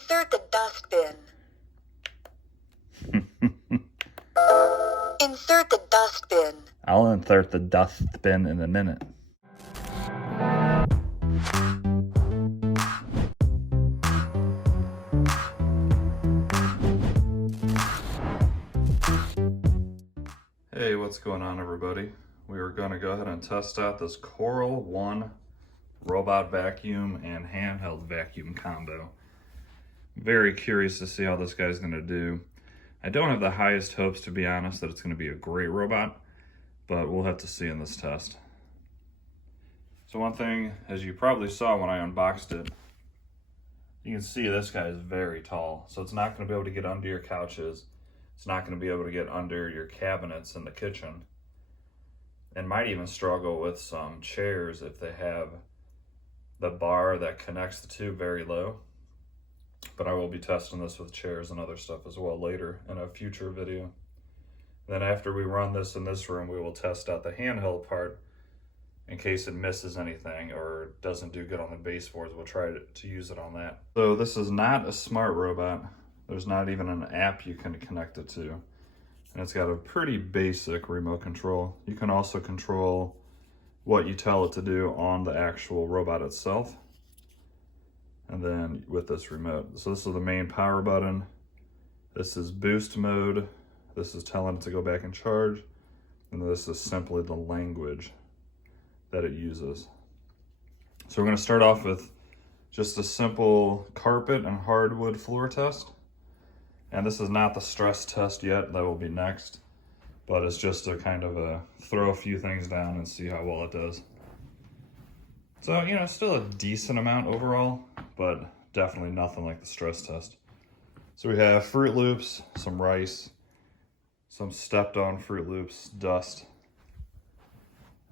Insert the dustbin. Insert the dustbin. I'll insert the dustbin in a minute. Hey, what's going on, everybody? We are going to go ahead and test out this Coral 1 robot vacuum and handheld vacuum combo. Very curious to see how this guy's going to do. I don't have the highest hopes, to be honest, that it's going to be a great robot, but we'll have to see in this test. So one thing, as you probably saw when I unboxed it, you can see this guy is very tall, so it's not going to be able to get under your couches. It's not going to be able to get under your cabinets in the kitchen, and might even struggle with some chairs if they have the bar that connects the two very low. But I will be testing this with chairs and other stuff as well later in a future video. Then after we run this in this room, we will test out the handheld part in case it misses anything or doesn't do good on the baseboards. We'll try to use it on that. So this is not a smart robot. There's not even an app you can connect it to. And it's got a pretty basic remote control. You can also control what you tell it to do on the actual robot itself. And then with this remote. So this is the main power button. This is boost mode. This is telling it to go back and charge. And this is simply the language that it uses. So we're gonna start off with just a simple carpet and hardwood floor test. And this is not the stress test yet, that will be next. But it's just to kind of throw a few things down and see how well it does. So, you know, still a decent amount overall, but definitely nothing like the stress test. So we have Fruit Loops, some rice, some stepped on Fruit Loops, dust.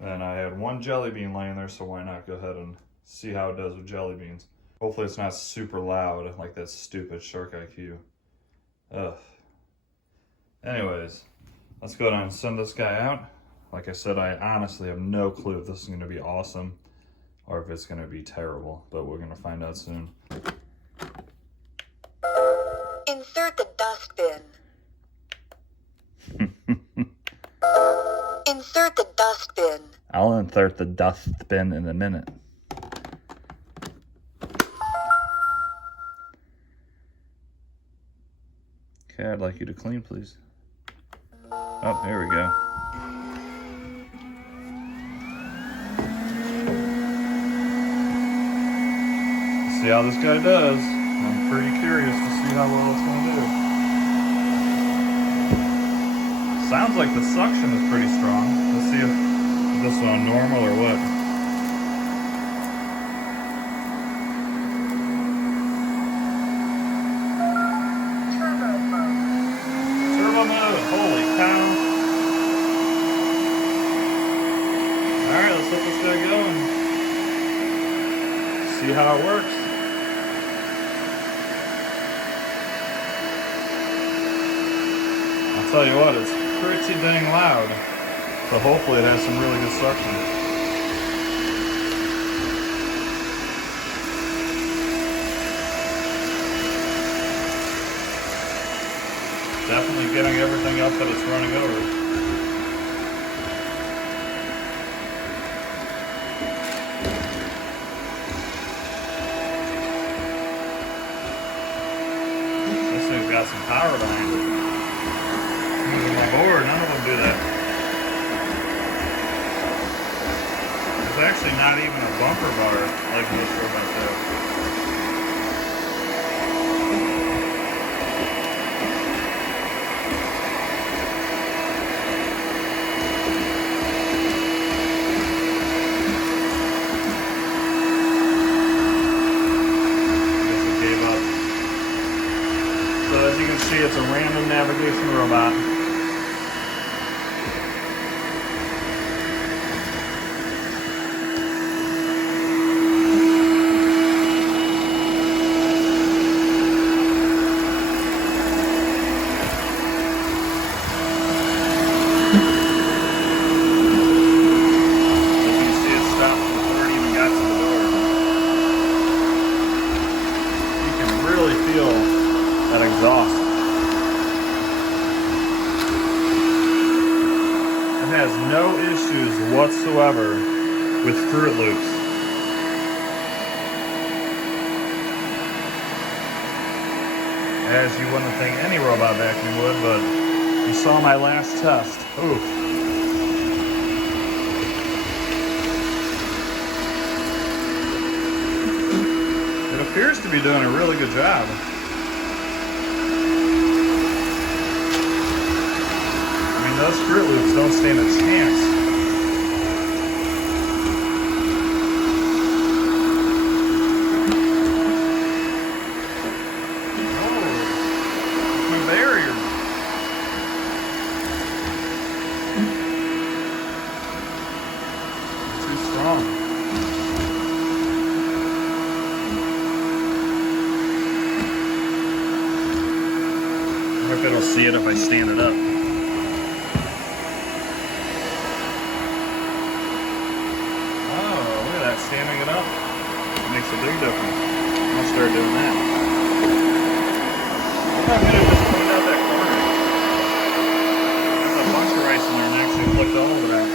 And I had one jelly bean laying there, so why not go ahead and see how it does with jelly beans. Hopefully it's not super loud like that stupid Shark IQ. Ugh. Anyways, let's go ahead and send this guy out. Like I said, I honestly have no clue if this is gonna be awesome or if it's gonna be terrible, but we're gonna find out soon. Insert the dustbin. Insert the dustbin. I'll insert the dustbin in a minute. Okay, I'd like you to clean, please. Oh, here we go. See how this guy does. I'm pretty curious to see how well it's going to do. Sounds like the suction is pretty strong. Let's see if this is on normal or what. Turbo mode, holy cow. Alright, let's let this guy go and see how it works. I'll tell you what, it's pretty dang loud. So hopefully it has some really good suction. Definitely getting everything up that it's running over. This thing's got some power behind it. Or none of them do that. There's actually not even a bumper bar like most robots have. I guess it gave up. So as you can see, it's a random navigation robot. Really feel feel that exhaust. It has no issues whatsoever with Fruit Loops. As you wouldn't think any robot vacuum would, but you saw my last test. Oof. It appears to be doing a really good job. I mean, those Fruit Loops don't stand a chance. I hope it'll see it if I stand it up. Oh, look at that, standing it up. It makes a big difference. I'll start doing that. I could have just cleaned out that corner. There's a bunch of rice in there and actually flicked all over that.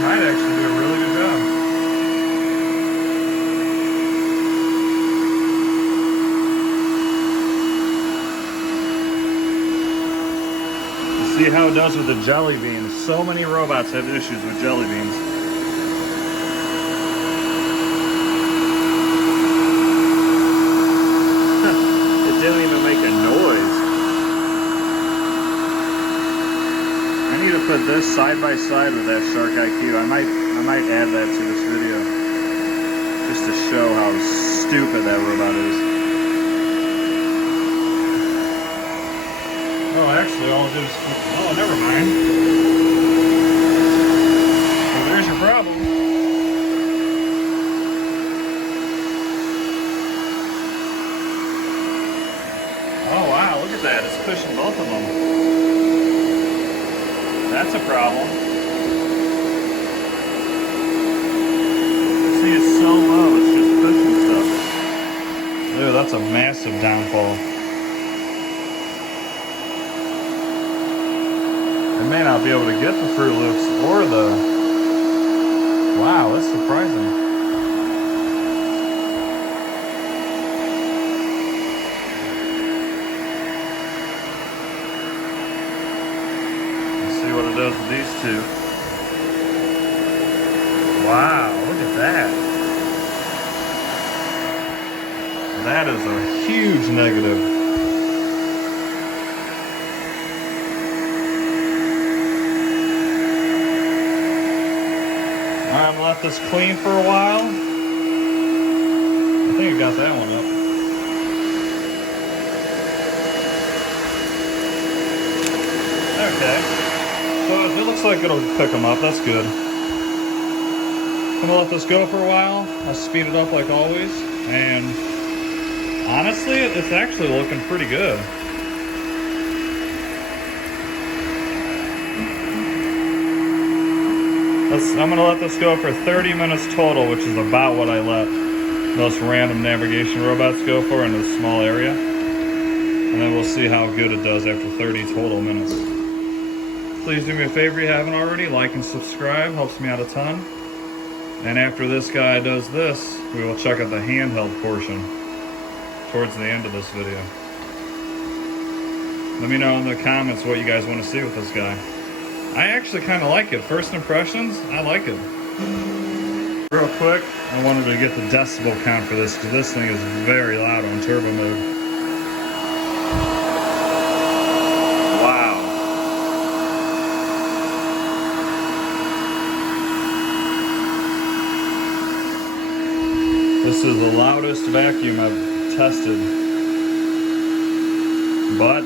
Might actually do a really good job. You see how it does with the jelly beans. So many robots have issues with jelly beans. It didn't even make a noise. I need to put this side by side with that Shark IQ. I might add that to this video just to show how stupid that robot is. Oh, actually, all it did is... Oh, never mind. Well, there's your problem. Oh, wow, look at that. It's pushing both of them. That's a problem. See, it's so low, it's just pushing stuff. Dude, that's a massive downfall. I may not be able to get the Fruit Loops or the... Wow, that's surprising. See what it does with these two. Wow, look at that. That is a huge negative. Alright, I'm gonna let this clean for a while. I think I got that one up. Okay. So it looks like it'll pick them up. That's good. I'm gonna let this go for a while. I'll speed it up like always. And honestly, it's actually looking pretty good. I'm gonna let this go for 30 minutes total, which is about what I let most random navigation robots go for in a small area. And then we'll see how good it does after 30 total minutes. Please do me a favor if you haven't already, like and subscribe, helps me out a ton. And after this guy does this, we will check out the handheld portion towards the end of this video. Let me know in the comments what you guys want to see with this guy. I actually kind of like it. First impressions, I like it. Real quick, I wanted to get the decibel count for this because this thing is very loud on turbo mode. Wow. This is the loudest vacuum I've tested. But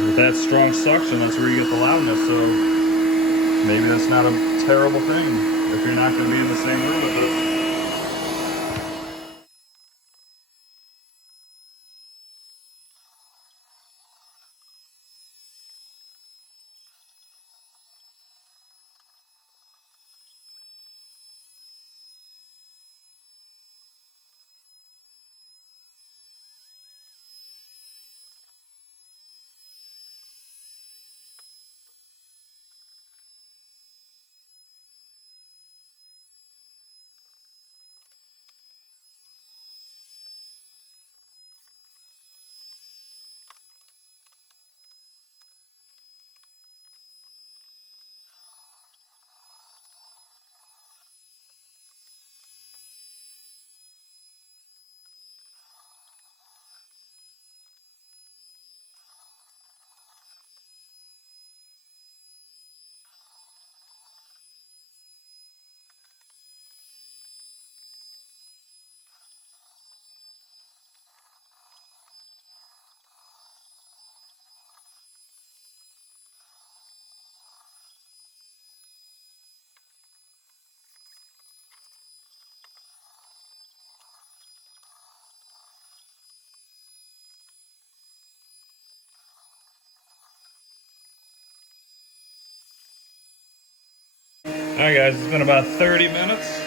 with that strong suction, that's where you get the loudness, so maybe that's not a terrible thing if you're not going to be in the same room with it. Alright guys, it's been about 30 minutes.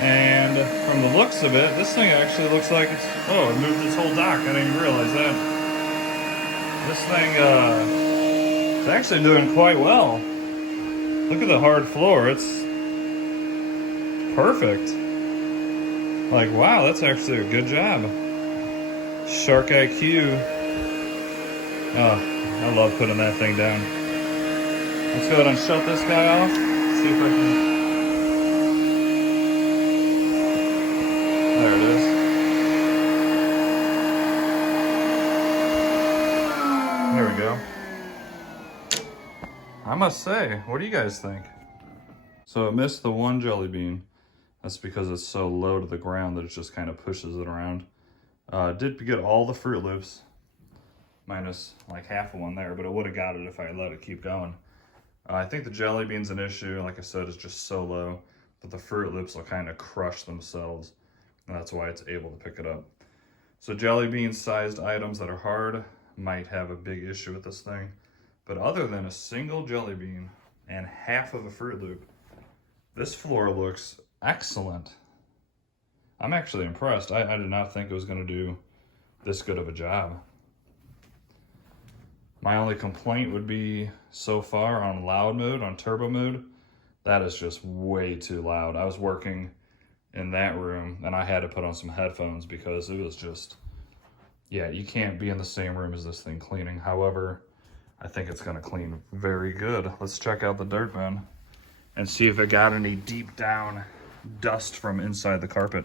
And from the looks of it, this thing actually looks like it's... Oh, it moved its whole dock. I didn't even realize that. This thing, it's actually doing quite well. Look at the hard floor. It's perfect. Like, wow, that's actually a good job. Shark IQ. Oh, I love putting that thing down. Let's go ahead and shut this guy off. See if I can... There it is. There we go. I must say, what do you guys think? So it missed the one jelly bean. That's because it's so low to the ground that it just kind of pushes it around. Did get all the Fruit Loops, minus like half of one there, but it would have got it if I let it keep going. I think the jelly bean's an issue. Like I said, it's just so low that the Fruit Loops will kind of crush themselves. And that's why it's able to pick it up. So jelly bean sized items that are hard might have a big issue with this thing. But other than a single jelly bean and half of a Fruit Loop, this floor looks excellent. I'm actually impressed. I did not think it was going to do this good of a job. My only complaint would be so far on loud mode, on turbo mode, that is just way too loud. I was working in that room and I had to put on some headphones because it was just, yeah, you can't be in the same room as this thing cleaning. However, I think it's gonna clean very good. Let's check out the dirt bin and see if it got any deep down dust from inside the carpet.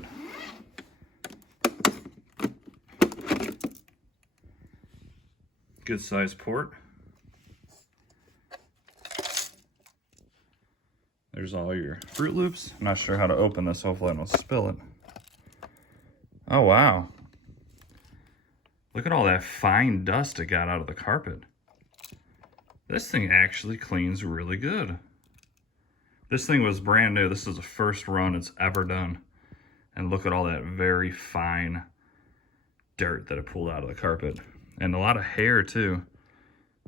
Good sized port. There's all your Fruit Loops. I'm not sure how to open this. Hopefully I don't spill it. Oh, wow. Look at all that fine dust it got out of the carpet. This thing actually cleans really good. This thing was brand new. This is the first run it's ever done. And look at all that very fine dirt that it pulled out of the carpet. And a lot of hair too.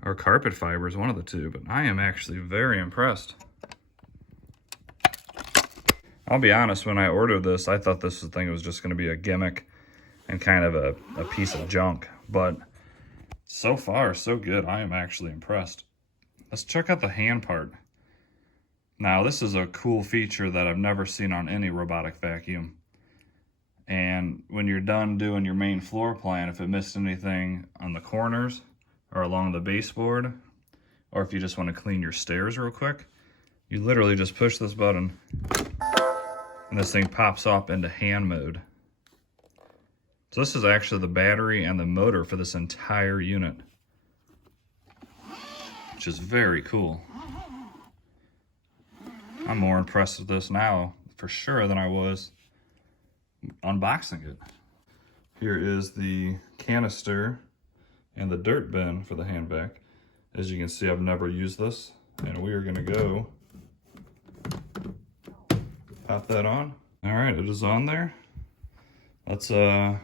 Or carpet fibers, one of the two. But I am actually very impressed. I'll be honest, when I ordered this, I thought this thing was just going to be a gimmick and kind of a piece of junk. But so far, so good. I am actually impressed. Let's check out the hand part. Now, this is a cool feature that I've never seen on any robotic vacuum. And when you're done doing your main floor plan, if it missed anything on the corners or along the baseboard, or if you just want to clean your stairs real quick, you literally just push this button and this thing pops up into hand mode. So this is actually the battery and the motor for this entire unit, which is very cool. I'm more impressed with this now, for sure, than I was unboxing it. Here is the canister and the dirt bin for the hand vac. As you can see, I've never used this, and we are gonna go pop that on. All right, it is on there. Let's go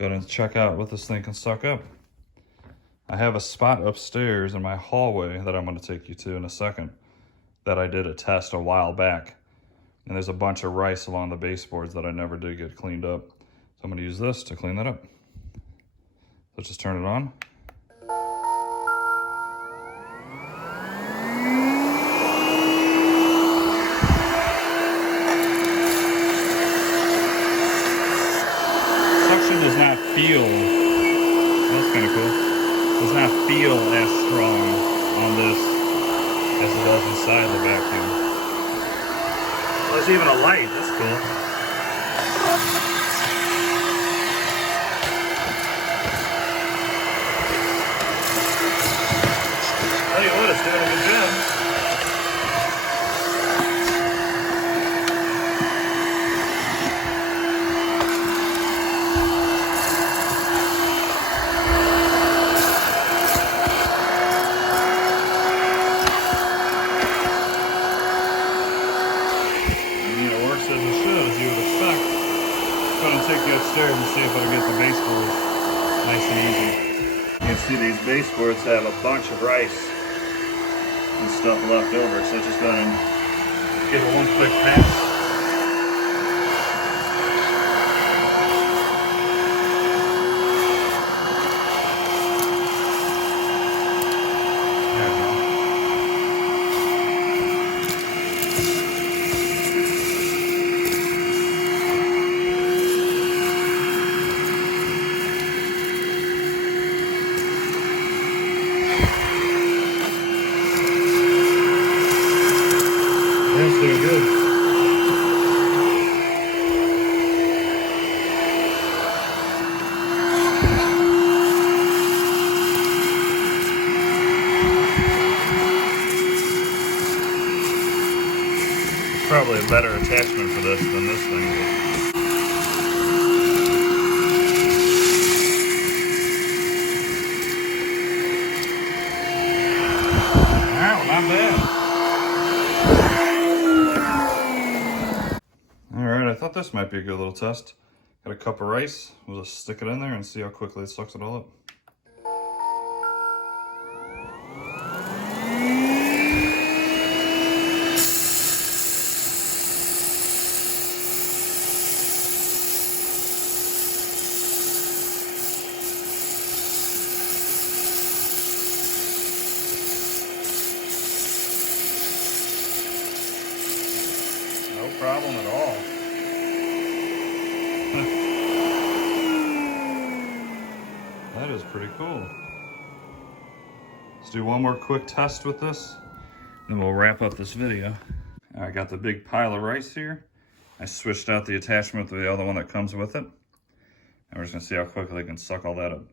ahead and check out what this thing can suck up. I have a spot upstairs in my hallway that I'm gonna take you to in a second that I did a test a while back. And there's a bunch of rice along the baseboards that I never did get cleaned up. So I'm gonna use this to clean that up. Let's just turn it on. Suction does not feel, that's kind of cool, does not feel as strong on this as it does inside the vacuum. There's even a light, that's cool. Tell you what, it's doing a good job. Take you upstairs and see if I can get the baseboards nice and easy. You can see these baseboards have a bunch of rice and stuff left over, so let's just go ahead and give it one quick pass. That's doing good. Probably a better attachment for this than this thing. Alright, well, not bad. Alright, I thought this might be a good little test. Got a cup of rice. We'll just stick it in there and see how quickly it sucks it all up. No problem at all. That is pretty cool. Let's do one more quick test with this, then we'll wrap up this video. I got the big pile of rice here. I switched out the attachment to the other one that comes with it. And we're just gonna see how quickly they can suck all that up.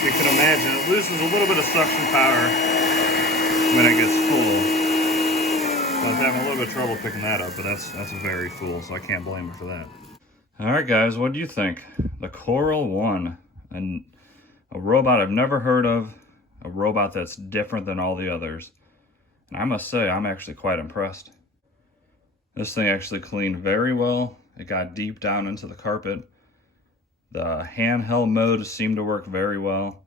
You can imagine it loses a little bit of suction power when it gets full. I was having a little bit of trouble picking that up, but that's very full, so I can't blame it for that. All right, guys, what do you think? The Coral 1, and a robot I've never heard of, a robot that's different than all the others. And I must say, I'm actually quite impressed. This thing actually cleaned very well. It got deep down into the carpet. The handheld mode seemed to work very well.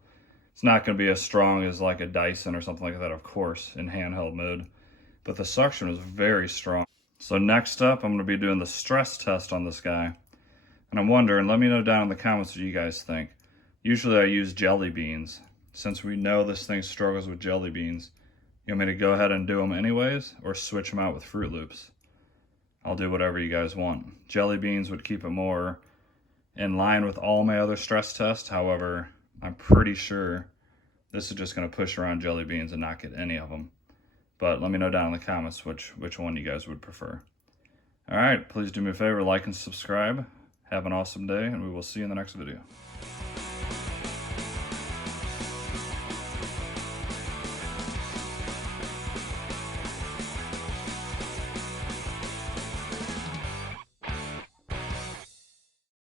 It's not going to be as strong as like a Dyson or something like that, of course, in handheld mode. But the suction was very strong. So next up, I'm going to be doing the stress test on this guy. And I'm wondering, let me know down in the comments what you guys think. Usually I use jelly beans. Since we know this thing struggles with jelly beans, you want me to go ahead and do them anyways, or switch them out with Fruit Loops? I'll do whatever you guys want. Jelly beans would keep it more in line with all my other stress tests. However, I'm pretty sure this is just going to push around jelly beans and not get any of them. But let me know down in the comments which one you guys would prefer. All right, please do me a favor, like and subscribe. Have an awesome day, and we will see you in the next video.